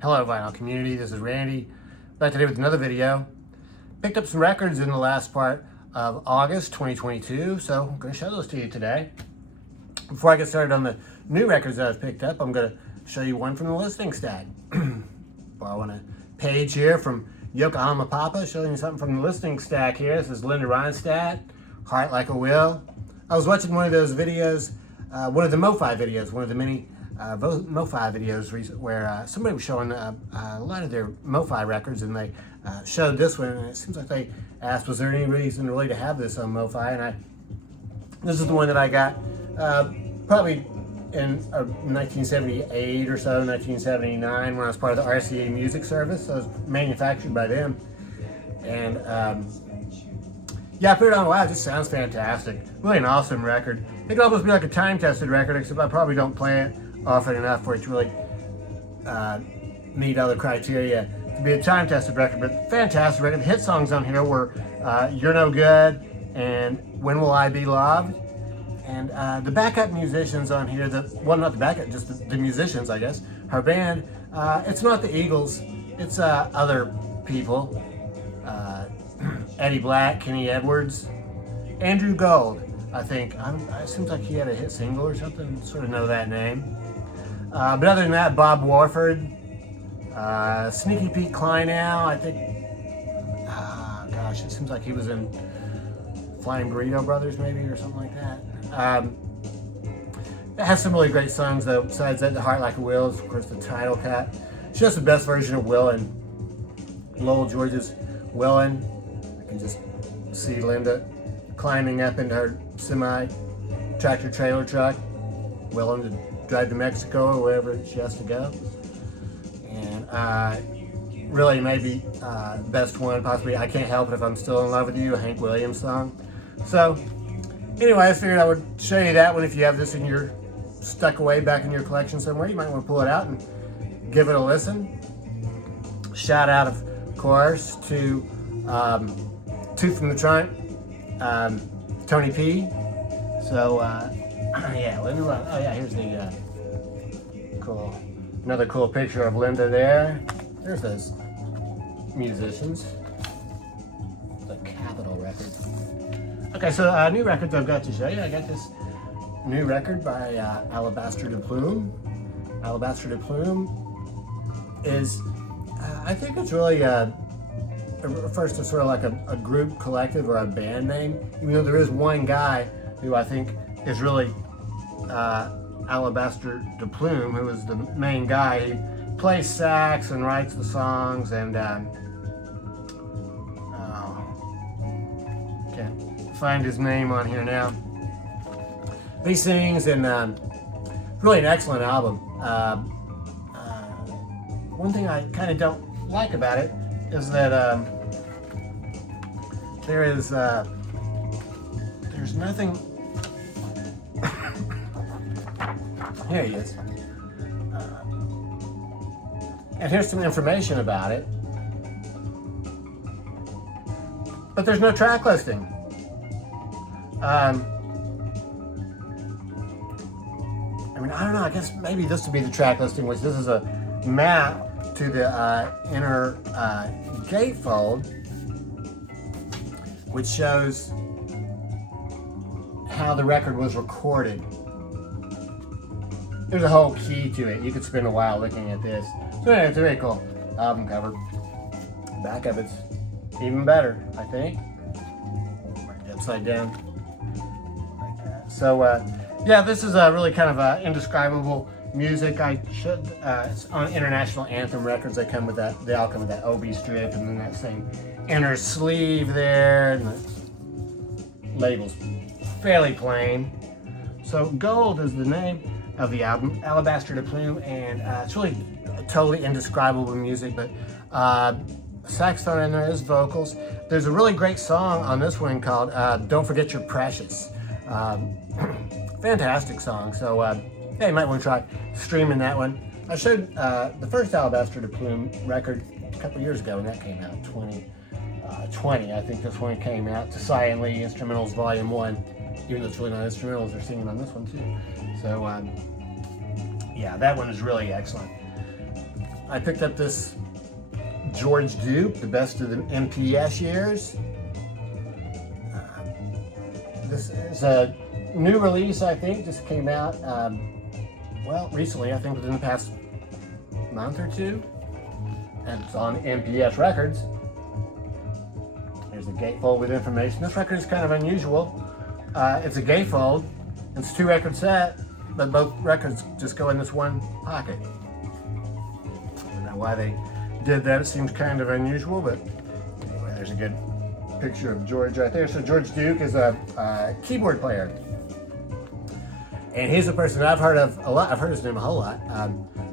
Hello vinyl community, this is Randy, back today with another video. Picked up some records in the last part of August 2022, so I'm going to show those to you today. Before I get started on the new records that I've picked up, I'm going to show you one from the listening stack. Borrowing a page here from Yokohama Papa, showing you something from the listening stack here. This is Linda Ronstadt, Heart Like a Will. I was watching one of those videos, one of the MoFi videos, one of the many MoFi videos where somebody was showing a lot of their MoFi records, and they showed this one, and it seems like they asked, was there any reason really to have this on MoFi? And this is the one that I got probably in 1978 or so, 1979, when I was part of the RCA Music Service. So it was manufactured by them. And yeah, I put it on. Wow, it just sounds fantastic. Really an awesome record. It could almost be like a time-tested record, except I probably don't play it often enough for it to really meet other criteria to be a time-tested record. But fantastic record. The hit songs on here were You're No Good and When Will I Be Loved. And the backup musicians on here, well, not the backup, just the musicians, I guess, her band, it's not the Eagles, it's other people. Eddie Black, Kenny Edwards, Andrew Gold, I think. It seems like he had a hit single or something, sort of know that name. But other than that, Bob Warford, Sneaky Pete Kleinow, I think, gosh, it seems like he was in Flying Burrito Brothers maybe, or something like that. It has some really great songs though. Besides that, The Heart Like a Will is of course the title cut. It's just the best version of Willin'. Lowell George's Willin'. I can just see Linda climbing up into her semi-tractor trailer truck, willing to drive to Mexico or wherever she has to go. And really maybe best one possibly, I Can't Help It If I'm Still in Love With You, a Hank Williams song. So anyway, I figured I would show you that one. If you have this in your stuck away back in your collection somewhere, you might want to pull it out and give it a listen. Shout out, of course, to Two from the Trunk, Tony P. So yeah, Linda. Oh yeah, here's the another cool picture of Linda there. There's those musicians. The Capitol Records. Okay, so new records I've got to show you. I got this new record by Alabaster DePlume. Alabaster DePlume is, I think it's really it refers to sort of like a group collective or a band name, even though there is one guy who I think is really Alabaster DePlume, who is the main guy. He plays sax and writes the songs, and can't find his name on here now. He sings, and really an excellent album. One thing I kind of don't like about it is that there's nothing. Here he is. And here's some information about it. But there's no track listing. I mean, I don't know, I guess maybe this would be the track listing, which this is a map to the inner gatefold, which shows how the record was recorded. There's a whole key to it. You could spend a while looking at this. So anyway, it's a very cool album cover. Back of it's even better, I think. Right upside down. Like that. So yeah, this is a really kind of indescribable music. It's on International Anthem Records. They come with that. They all come with that OB strip, and then that same inner sleeve there, and the label's fairly plain. So Gold is the name of the album, Alabaster DePlume, and it's really totally indescribable music, but saxophone in there is vocals. There's a really great song on this one called Don't Forget You're Precious. Fantastic song. So yeah, you might want to try streaming that one. I showed the first Alabaster DePlume record a couple years ago, and that came out in 2020. I think this one came out, to Cy and Lee Instrumentals Volume 1. Even though it's really not instrumentals, they're singing on this one too. So yeah, that one is really excellent. I picked up this George Duke, the best of the MPS years. This is a new release, I think, just came out, well, recently, I think within the past month or two. And it's on MPS Records. There's a gatefold with information. This record is kind of unusual. It's a gatefold. It's a 2-record set, but both records just go in this one pocket. I don't know why they did that. It seems kind of unusual, but anyway, there's a good picture of George right there. So George Duke is a keyboard player. And he's a person I've heard of a lot. I've heard his name a whole lot.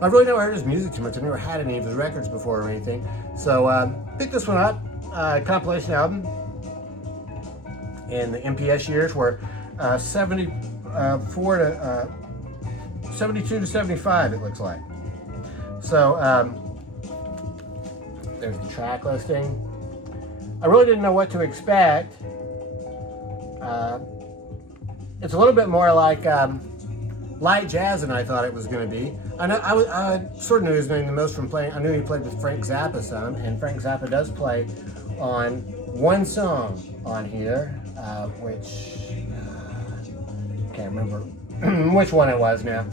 I've really never heard his music too much. I've never had any of his records before or anything. So picked this one up, compilation album. And the MPS years were 72 to 75, it looks like. So there's the track listing. I really didn't know what to expect. It's a little bit more like light jazz than I thought it was going to be. I sort of knew his name the most from playing. I knew he played with Frank Zappa some, and Frank Zappa does play on one song on here, which can't remember which one it was now.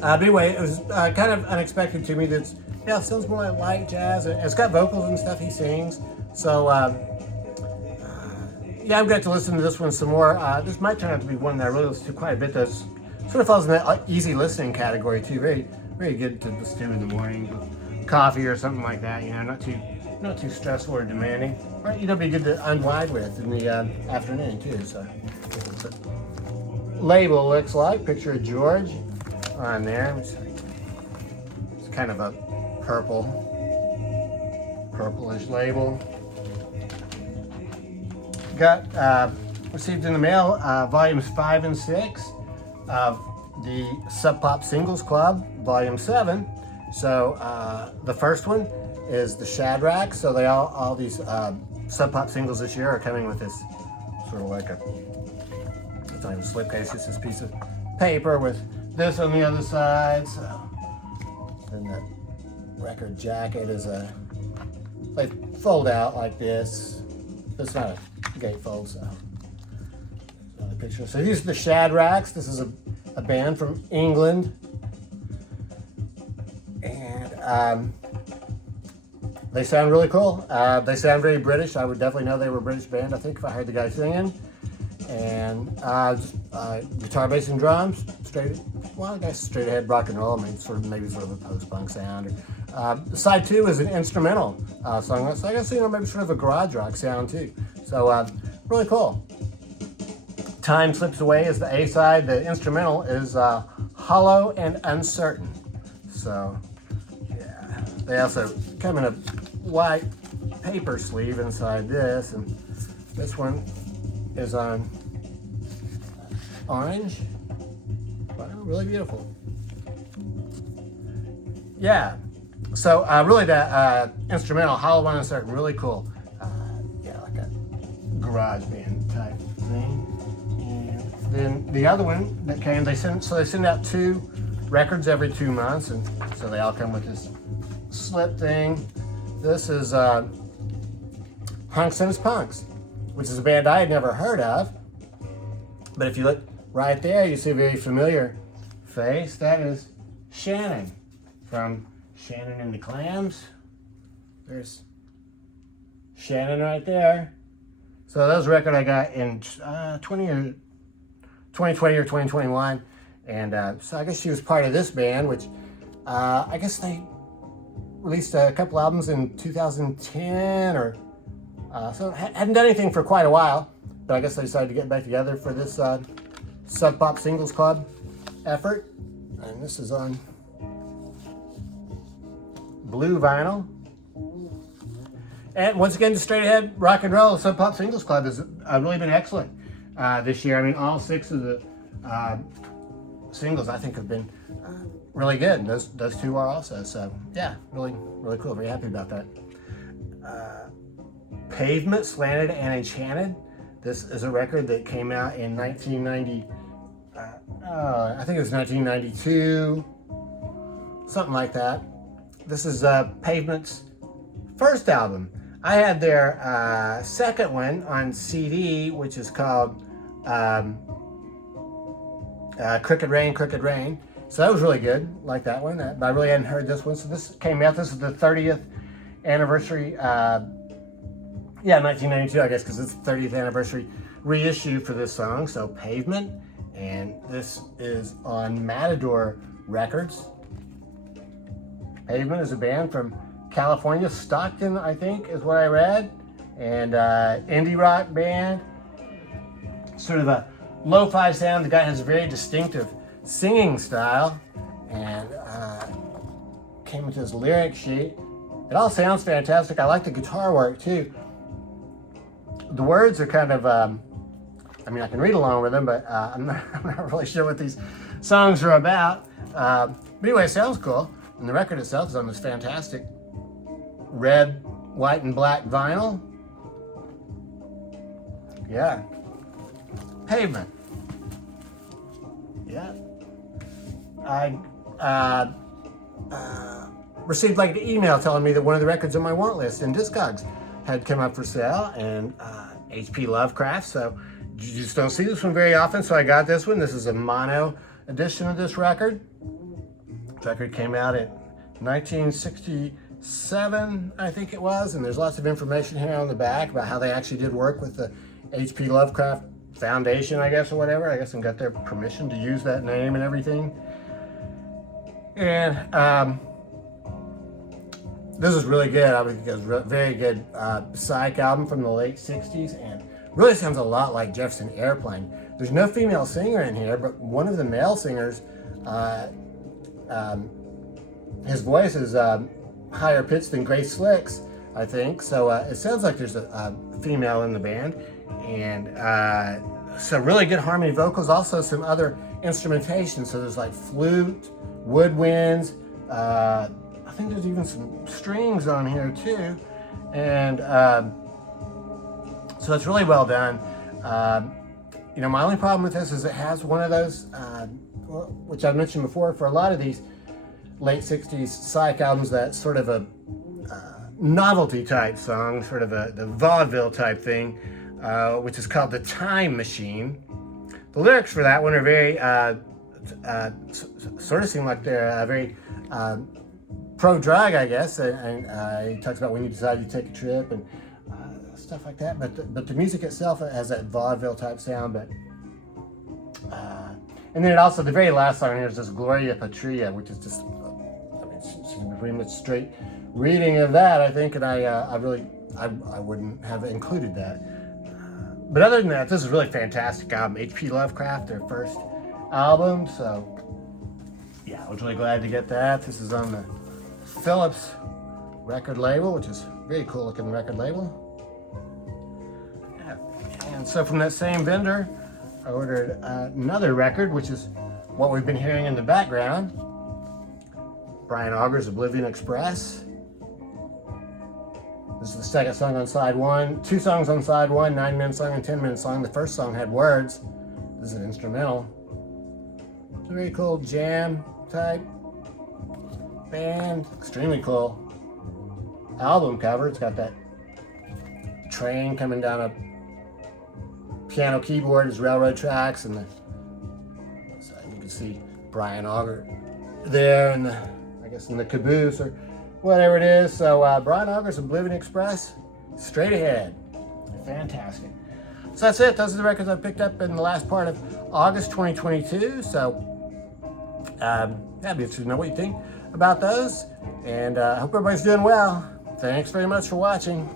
But anyway, it was kind of unexpected to me. That's it sounds more like light jazz. It's got vocals and stuff he sings. So yeah, I'm going to listen to this one some more. This might turn out to be one that I really listen to quite a bit. That's sort of falls in that easy listening category too. Very, very good to listen to in the morning, with coffee or something like that. You know, not too stressful or demanding. Or be good to unwind with in the afternoon too. So, label looks like picture of George on there. It's kind of a purplish label. Got received in the mail volumes 5 and 6 of the Sub Pop Singles Club, volume 7. So the first one is the Shadracks. So they all these Sub Pop singles this year are coming with this sort of like it's not even a slipcase, it's this piece of paper with this on the other side. So then the record jacket is they fold out like this. It's not a gatefold, so another picture. So these are the Shadracks. This is a band from England, and they sound really cool. They sound very British. I would definitely know they were a British band, I think, if I heard the guy singing. And guitar, bass, and drums. Straight ahead rock and roll. Maybe sort of a post-punk sound. Side 2 is an instrumental song. So I guess maybe sort of a garage rock sound too. So really cool. Time Slips Away is the A side. The instrumental is Hollow and Uncertain. So yeah, they also come in a white paper sleeve inside this, and this one is on orange. Wow, really beautiful. Yeah. So really that instrumental, Hollow and Uncertain, really cool. Yeah, like a garage band type thing. And then the other one that came, they send out 2 records every 2 months, and so they all come with this slip thing. This is Hunx and his Punx, which is a band I had never heard of. But if you look right there, you see a very familiar face. That is Shannon from Shannon and the Clams. There's Shannon right there. So that was a record I got in 2020 or 2021. And so I guess she was part of this band, which I guess they released a couple albums in 2010 or so hadn't done anything for quite a while. But I guess they decided to get back together for this Sub Pop Singles Club effort. And this is on blue vinyl. And once again, just straight ahead rock and roll. Sub Pop Singles Club has really been excellent this year. I mean, all 6 of the singles I think have been really good. Those 2 are also. So yeah, really cool. Very happy about that. Pavement, Slanted, and Enchanted. This is a record that came out in 1990. I think it was 1992, something like that. This is Pavement's first album. I had their second one on CD, which is called Crooked Rain, Crooked Rain. So that was really good, like that one. But I really hadn't heard this one. So this came out, this is the 30th anniversary, 1992, I guess, because it's the 30th anniversary reissue for this song. So Pavement, and this is on Matador Records. Pavement is a band from California, Stockton, I think, is what I read. And indie rock band, sort of a lo-fi sound. The guy has a very distinctive singing style, and came with his lyric sheet. It all sounds fantastic. I like the guitar work too. The words are kind of, I mean, I can read along with them, but I'm not really sure what these songs are about. But anyway, it sounds cool. And the record itself is on this fantastic red, white, and black vinyl. Yeah. Pavement. Yeah. I received like an email telling me that one of the records on my want list in Discogs had come up for sale, and HP Lovecraft. So you just don't see this one very often, so I got this one. This is a mono edition of this record. This record came out in 1967, I think it was, and there's lots of information here on the back about how they actually did work with the HP Lovecraft Foundation, I guess, or whatever. I guess, and got their permission to use that name and everything. And this is really good. I think it's a very good psych album from the late 60s, and really sounds a lot like Jefferson Airplane. There's no female singer in here, but one of the male singers, his voice is higher pitched than Grace Slick's, I think. So it sounds like there's a female in the band, and some really good harmony vocals. Also some other instrumentation. So there's like flute, woodwinds. I think there's even some strings on here too, and so it's really well done. You know, my only problem with this is it has one of those, which I mentioned before, for a lot of these late 60s psych albums, that sort of a novelty type song, sort of the vaudeville type thing, which is called The Time Machine. The lyrics for that one are very, sort of seem like they're very pro-drug, I guess, and he talks about when you decide to take a trip and stuff like that. But the music itself has that vaudeville type sound. But and then it also, the very last song here is this Gloria Patria, which is just, I mean, it's pretty much straight reading of that, I think, and I wouldn't have included that. But other than that, this is a really fantastic album. HP Lovecraft, their first album, so yeah, I was really glad to get that. This is on the Phillips record label, which is a very cool looking record label. Yeah. And so from that same vendor, I ordered another record, which is what we've been hearing in the background. Brian Auger's Oblivion Express. This is the second song on side one. 2 songs on side one, 9-minute song and 10-minute song. The first song had words. This is an instrumental. It's a very cool jam type band. Extremely cool album cover. It's got that train coming down a piano keyboard as railroad tracks, and so you can see Brian Auger there, and I guess in the caboose or whatever it is. So Brian Auger's Oblivion Express, straight ahead. Fantastic. So that's it. Those are the records I picked up in the last part of August 2022. So I'd be interested to know what you think about those, and I hope everybody's doing well. Thanks very much for watching.